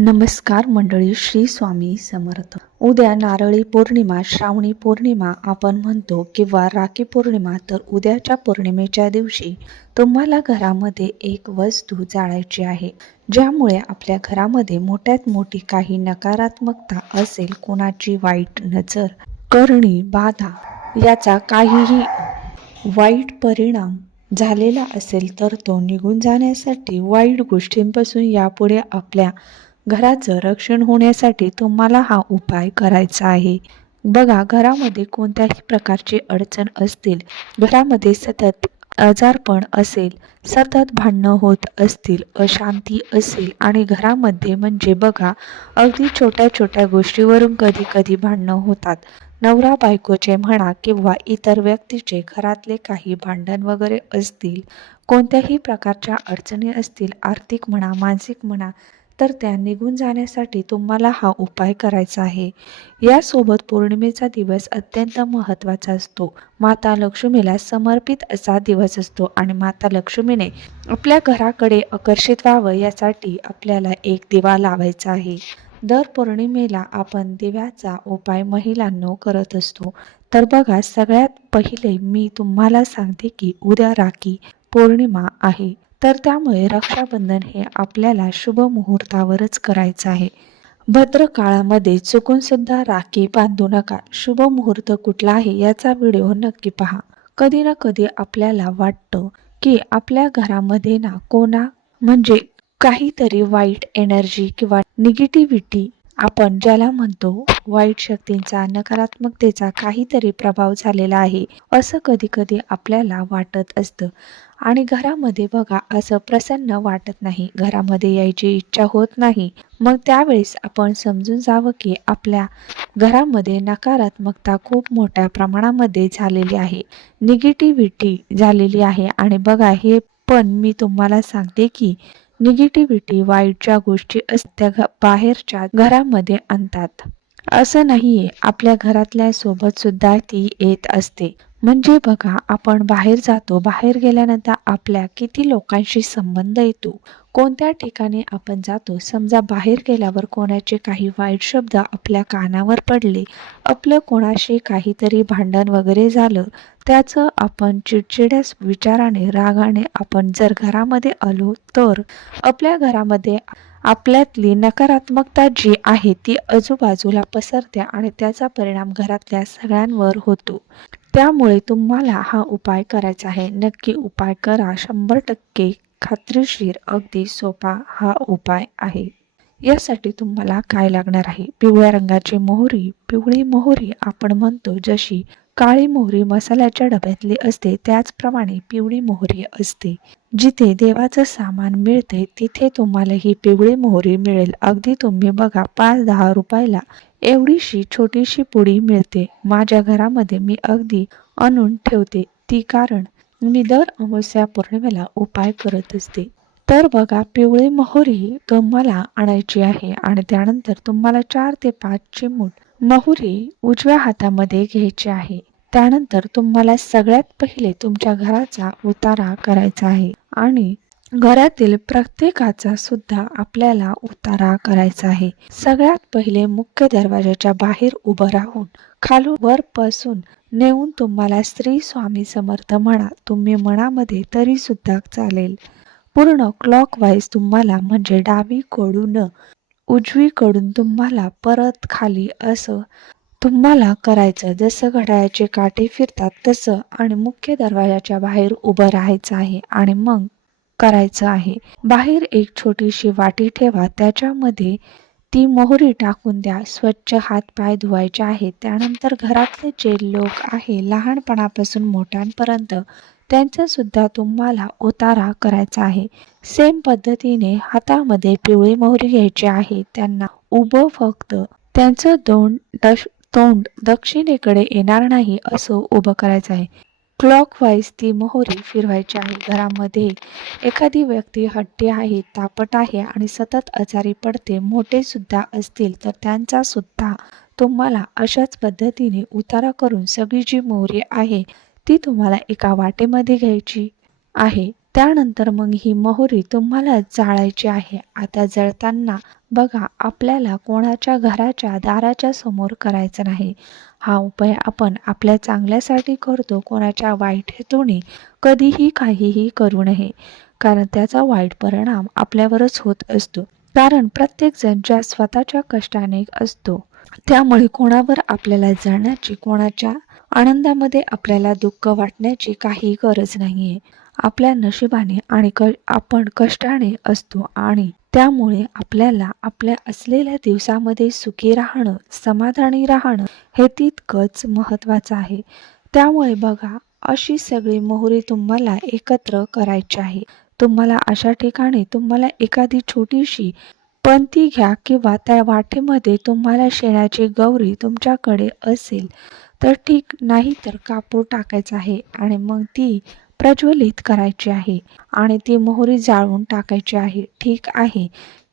नमस्कार मंडळी श्री स्वामी समर्थ. उद्या नारळी पौर्णिमा श्रावणी पौर्णिमा आपण म्हणतो किंवा राखी पौर्णिमा तर उद्याच्या पौर्णिमेच्या दिवशी तुम्हाला घरामध्ये एक वस्तू जाळायची आहे ज्यामुळे आपल्या घरामध्ये मोठ्यात मोठी काही नकारात्मकता असेल कोणाची वाईट नजर करणी बाधा याचा काहीही वाईट परिणाम झालेला असेल तर तो निघून जाण्यासाठी वाईट गोष्टींपासून यापुढे आपल्या घराचं रक्षण होण्यासाठी तुम्हाला हा उपाय करायचा आहे. बघा घरामध्ये कोणत्याही प्रकारची अडचण असतील घरामध्ये सतत आजारपण असेल सतत भांडणं होत असतील अशांती असेल आणि घरामध्ये म्हणजे बघा अगदी छोट्या छोट्या गोष्टीवरून कधी कधी भांडणं होतात. नवरा बायकोचे म्हणा किंवा इतर व्यक्तीचे घरातले काही भांडण वगैरे असतील कोणत्याही प्रकारच्या अडचणी असतील आर्थिक म्हणा मानसिक म्हणा तर त्या निघून जाण्यासाठी तुम्हाला हा उपाय करायचा आहे. यासोबत पौर्णिमेचा दिवस अत्यंत महत्त्वाचा असतो. माता लक्ष्मीला समर्पित असा दिवस असतो आणि माता लक्ष्मीने आपल्या घराकडे आकर्षित व्हावं यासाठी आपल्याला एक दिवा लावायचा आहे. दर पौर्णिमेला आपण दिव्याचा उपाय महिलांनो करत असतो. तर बघा सगळ्यात पहिले मी तुम्हाला सांगते की उद्या राखी पौर्णिमा आहे. तर त्यामुळे रक्षाबंधन हे आपल्याला शुभ मुहूर्तावरच करायचं आहे. भद्र काळामध्ये चुकून सुद्धा राखी बांधू नका. शुभ मुहूर्त कुठला आहे याचा व्हिडिओ नक्की पहा. कधी ना कधी आपल्याला वाटतं की आपल्या घरामध्ये ना कोणा म्हणजे काहीतरी वाईट एनर्जी किंवा निगेटिव्हिटी आपण ज्याला म्हणतो वाईट शक्तींचा नकारात्मकतेचा काहीतरी प्रभाव झालेला आहे असं कधी कधी आपल्याला वाटत असतं. आणि घरामध्ये बघा असं प्रसन्न वाटत नाही. घरामध्ये यायची इच्छा होत नाही. मग त्यावेळेस आपण समजून जावं की आपल्या घरामध्ये नकारात्मकता खूप मोठ्या प्रमाणामध्ये झालेली आहे. निगेटिव्हिटी झालेली आहे. आणि बघा हे पण मी तुम्हाला सांगते की निगेटिव्हिटी वाईटच्या गोष्टी असत्या घ बाहेरच्या घरामध्ये आणतात. असं नाहीये. आपल्या घरातल्या सोबत सुद्धा ती येत असते. म्हणजे बघा आपण बाहेर जातो बाहेर गेल्यानंतर आपल्या किती लोकांशी संबंध येतो? कोणत्या ठिकाणी आपण जातो? समजा बाहेर गेल्यावर कोणाचे काही वाईट शब्द आपल्या कानावर पडले आपलं कोणाशी काहीतरी भांडण वगैरे झालं त्याचं आपण चिडचिड्या विचाराने रागाने आपण जर घरामध्ये आलो तर आपल्या घरामध्ये आपल्यातली नकारात्मकता जी आहे ती आजूबाजूला पसरते आणि त्याचा परिणाम घरातल्या सगळ्यांवर होतो. त्यामुळे तुम्हाला हा उपाय करायचा आहे. नक्की उपाय करा. शंभर टक्के खात्रीशीर अगदी सोपा हा उपाय आहे. यासाठी तुम्हाला काय लागणार आहे? पिवळ्या रंगाची मोहरी पिवळी मोहरी आपण म्हणतो जशी काळी मोहरी मसाल्याच्या डब्यातली असते त्याचप्रमाणे पिवळी मोहरी असते. जिथे देवाचं सामान मिळते तिथे तुम्हाला ही पिवळी मोहरी मिळेल. अगदी तुम्ही बघा पाच दहा रुपयाला एवढीशी छोटीशी पुडी मिळते. माझ्या घरामध्ये मी अगदी आणून ठेवते. ती कारण मी दर अमावस्या पौर्णिमेला उपाय करत असते. तर बघा पिवळी मोहरी तुम्हाला आणायची आहे आणि त्यानंतर तुम्हाला चार ते पाच चिमूट मोहरी उजव्या हातामध्ये घ्यायची आहे. त्यानंतर तुम्हाला सगळ्यात पहिले तुमच्या घराचा उतारा करायचा आहे आणि घरातील प्रत्येकाचा सुद्धा आपल्याला उतारा करायचा आहे. सगळ्यात पहिले मुख्य दरवाजाच्या बाहेर उभं राहून खालून वरपासून नेऊन तुम्हाला स्त्री स्वामी समर्थ म्हणा तुम्ही मनामध्ये तरी सुद्धा चालेल. पूर्ण क्लॉकवाईज तुम्हाला म्हणजे डावीकडून उजवीकडून तुम्हाला परत खाली असं तुम्हाला करायचं. जसं घड्याळाचे काटे फिरतात तसं आणि मुख्य दरवाजाच्या बाहेर उभं राहायचं आहे. आणि मग करायचं आहे. बाहेर एक छोटीशी वाटी ठेवा त्याच्यामध्ये ती मोहरी टाकून द्या. स्वच्छ हात पाय धुवायचे आहेत. त्यानंतर घरातले जे लोक आहे लहानपणापासून मोठ्यांपर्यंत त्यांचा सुद्धा तुम्हाला उतारा करायचा आहे. सेम पद्धतीने हातामध्ये पिवळी मोहरी घ्यायची आहे. त्यांना उभं फक्त त्यांचं दोन दश तोंड दक्षिणेकडे येणार नाही असं उभं करायचं आहे. क्लॉकवाईज ती मोहरी फिरवायची आहे. घरामध्ये एखादी व्यक्ती हट्टी आहे तापट आहे आणि सतत आजारी पडते मोठे सुद्धा असतील तर त्यांचा सुद्धा तुम्हाला अशाच पद्धतीने उतारा करून सगळी जी मोहरी आहे ती तुम्हाला एका वाटेमध्ये घ्यायची आहे. त्यानंतर मग ही मोहरी तुम्हाला जाळायची आहे. आता जळताना बघा आपल्याला कोणाच्या घराच्या दाराच्या समोर करायचं नाही. हा उपाय आपण आपल्या चांगल्यासाठी करतो कोणाच्या वाईट हेतूने कधीही काहीही करू नये. कारण त्याचा वाईट परिणाम आपल्यावरच होत असतो. कारण प्रत्येकजण ज्या स्वतःच्या कष्टाने असतो त्यामुळे कोणावर आपल्याला जाण्याची कोणाच्या आनंदामध्ये आपल्याला दुःख वाटण्याची काही गरज नाहीये. आपल्या नशिबाने आणि क आपण कष्टाने असतो आणि त्यामुळे आपल्याला आपल्या असलेल्या दिवसामध्ये सुखी राहणं समाधानी राहणं हे तितकंच महत्त्वाचं आहे. त्यामुळे बघा अशी सगळी मोहरी तुम्हाला एकत्र करायची आहे. तुम्हाला अशा ठिकाणी तुम्हाला एखादी छोटीशी पंती घ्या किंवा त्या वाटेमध्ये तुम्हाला शेणाची गौरी तुमच्याकडे असेल तर ठीक नाही तर कापूर टाकायचा आहे आणि मग ती प्रज्वलित करायची आहे आणि ती मोहरी जाळून टाकायची आहे. ठीक आहे.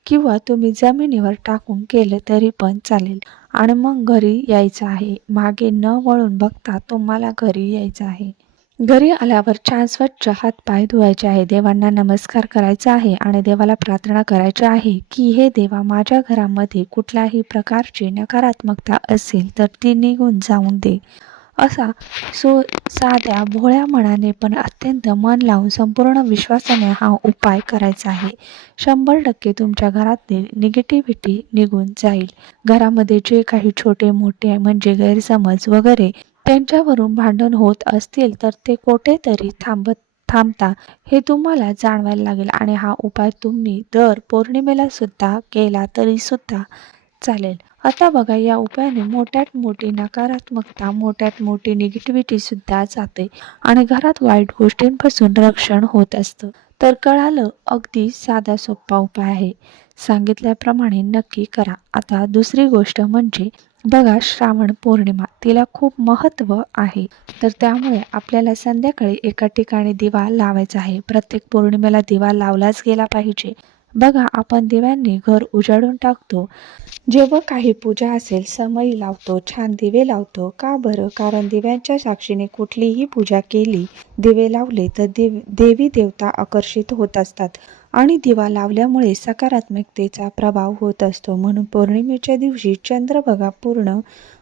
किंवा तुम्ही जमिनीवर टाकून केलं तरी पण चालेल. आणि मग घरी यायचं आहे. मागे न वळून बघता तुम्हाला घरी यायचं आहे. घरी आल्यावर छान स्वच्छ हात पाय धुवायचे आहे. देवांना नमस्कार करायचा आहे आणि देवाला प्रार्थना करायची आहे की हे देवा माझ्या घरामध्ये कुठल्याही प्रकारची नकारात्मकता असेल तर ती निघून जाऊन दे. असा सो साध्या भोळ्या मनाने पण अत्यंत मन लावून संपूर्ण विश्वासाने हा उपाय करायचा आहे. शंभर टक्के तुमच्या घरातील निगेटिव्हिटी निघून जाईल. घरामध्ये जे काही छोटे मोठे म्हणजे गैरसमज वगैरे त्यांच्यावरून भांडण होत असतील तर ते कोठेतरी थांबत थांबता हे तुम्हाला जाणवायला लागेल आणि हा उपाय तुम्ही दर पौर्णिमेला सुद्धा केला तरी सुद्धा चालेल. आता बघा या उपायाने मोठ्यात मोठी नकारात्मकता मोठ्यात मोठी निगेटिव्हिटी सुद्धा जाते आणि घरात वाईट गोष्टींपासून रक्षण होत असतं. तर कळालं अगदी साधा सोपा उपाय आहे. सांगितल्याप्रमाणे नक्की करा. आता दुसरी गोष्ट म्हणजे बघा श्रावण पौर्णिमा तिला खूप महत्त्व आहे. तर त्यामुळे आपल्याला संध्याकाळी एका ठिकाणी दिवा लावायचा आहे. प्रत्येक पौर्णिमेला दिवा लावलाच गेला पाहिजे. बघा आपण दिव्यांनी घर उजाडून टाकतो. जेव्हा काही पूजा असेल समयी लावतो छान दिवे लावतो. का बरं? कारण दिव्यांच्या साक्षीने कुठलीही पूजा केली दिवे लावले तर देव देवी देवता आकर्षित होत असतात. आणि दिवा लावल्यामुळे सकारात्मकतेचा प्रभाव होत असतो. म्हणून पौर्णिमेच्या दिवशी चंद्र बघा पूर्ण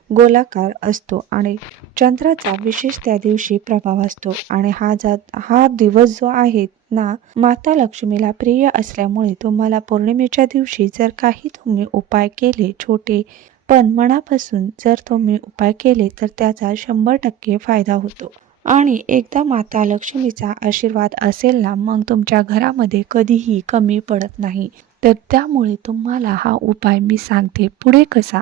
गोलाकार असतो आणि चंद्राचा विशेष त्या दिवशी प्रभाव असतो. आणि हा जात हा दिवस जो आहे ना माता लक्ष्मीला प्रिय असल्यामुळे तुम्हाला पौर्णिमेच्या दिवशी जर काही तुम्ही उपाय केले छोटे पण मनापासून जर तुम्ही उपाय केले तर त्याचा शंभर टक्के फायदा होतो. आणि एकदा माता लक्ष्मीचा आशीर्वाद असेल ना मग तुमच्या घरामध्ये कधीही कमी पडत नाही. तर त्यामुळे तुम्हाला हा उपाय मी सांगते. पुढे कसा?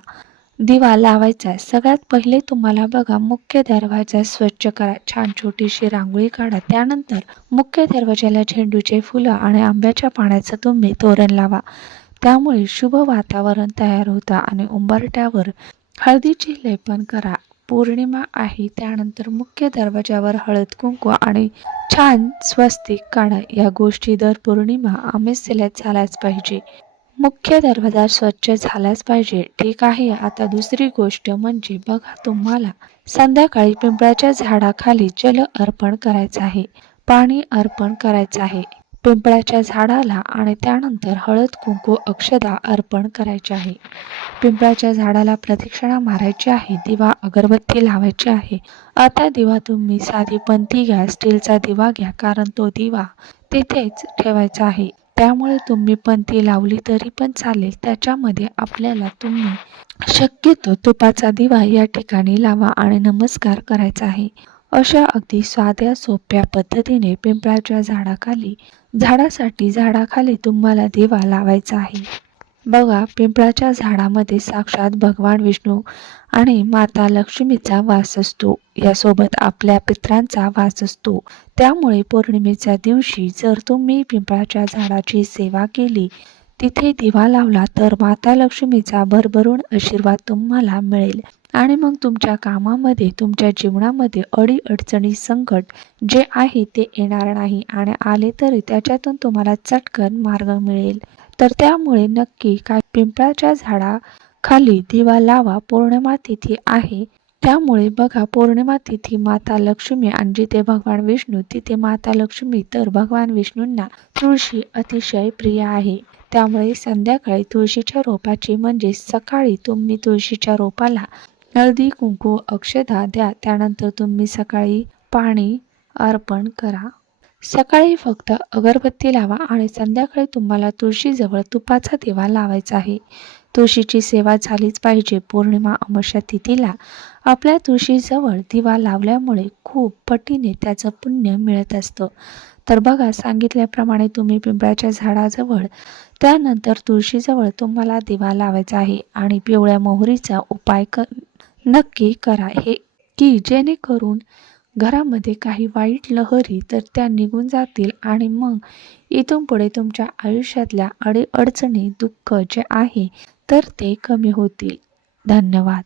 दिवा लावायचा. सगळ्यात पहिले तुम्हाला बघा मुख्य दरवाजा स्वच्छ करा. छान छोटीशी रांगोळी काढा. त्यानंतर मुख्य दरवाजाला झेंडूचे फुलं आणि आंब्याच्या पाण्याचं तुम्ही तोरण लावा. त्यामुळे शुभ वातावरण तयार होतं आणि उंबरट्यावर हळदीचे लेपन करा. पौर्णिमा आहे. त्यानंतर मुख्य दरवाजावर हळद कुंकू आणि छान स्वस्तिक काढा या गोष्टी दर पौर्णिमा अमेस्याला झाल्याच पाहिजे. मुख्य दरवाजा स्वच्छ झालाच पाहिजे. ठीक आहे आता दुसरी गोष्ट म्हणजे बघा तुम्हाला संध्याकाळी पिंपळाच्या झाडाखाली जल अर्पण करायचं आहे. पाणी अर्पण करायचं आहे. पिंपळाच्या झाडाला आणि त्यानंतर हळद कुंकू अक्षदा अर्पण करायचे आहे. पिंपळाच्या झाडाला प्रदक्षिणा मारायची आहे दिवा अगरबत्ती लावायची आहे. आता दिवा तुम्ही साधी पंथी घ्या स्टीलचा दिवा घ्या कारण तो दिवा तिथेच ठेवायचा आहे. त्यामुळे तुम्ही पंथी लावली तरी पण चालेल. त्याच्यामध्ये आपल्याला तुम्ही शक्यतो तुपाचा दिवा या ठिकाणी लावा आणि नमस्कार करायचा आहे. अशा अगदी साध्या सोप्या पद्धतीने पिंपळाच्या झाडाखाली झाडासाठी झाडाखाली तुम्हाला दिवा लावायचा आहे. बघा पिंपळाच्या झाडामध्ये साक्षात भगवान विष्णू आणि माता लक्ष्मीचा वास असतो. यासोबत आपल्या पित्रांचा वास असतो. त्यामुळे पौर्णिमेच्या दिवशी जर तुम्ही पिंपळाच्या झाडाची सेवा केली तिथे दिवा लावला तर माता लक्ष्मीचा भरभरून आशीर्वाद तुम्हाला मिळेल. आणि मग तुमच्या कामामध्ये तुमच्या जीवनामध्ये अडी अडचणी संकट जे आहे ते येणार नाही आणि आले तरी त्याच्यातून तुम्हाला चटकन मार्ग मिळेल. तर त्यामुळे नक्की काय पिंपळाच्या झाडाखाली दिवा लावा. पौर्णिमा तिथी आहे. त्यामुळे बघा पौर्णिमा तिथी माता लक्ष्मी आणि जिथे भगवान विष्णू तिथे माता लक्ष्मी तर भगवान विष्णूंना तुळशी अतिशय प्रिय आहे. त्यामुळे संध्याकाळी तुळशीच्या रोपाची म्हणजे सकाळी तुम्ही तुळशीच्या रोपाला हळदी कुंकू अक्षदा द्या. त्यानंतर तुम्ही सकाळी पाणी अर्पण करा. सकाळी फक्त अगरबत्ती लावा आणि संध्याकाळी तुम्हाला तुळशीजवळ तुपाचा दिवा लावायचा आहे. तुळशीची सेवा झालीच पाहिजे. पौर्णिमा अमावस्या तिथीला आपल्या तुळशीजवळ दिवा लावल्यामुळे खूप पटीने त्याचं पुण्य मिळत असतं. तर बघा सांगितल्याप्रमाणे तुम्ही पिंपळाच्या झाडाजवळ त्यानंतर तुळशीजवळ तुम्हाला दिवा लावायचा आहे आणि पिवळ्या मोहरीचा उपाय क नक्की करा हे की जेणेकरून घरामध्ये काही वाईट लहरी तर त्या निघून जातील आणि मग इथून पुढे तुमच्या आयुष्यातल्या अडीअडचणी दुःख जे आहे तर ते कमी होतील. धन्यवाद.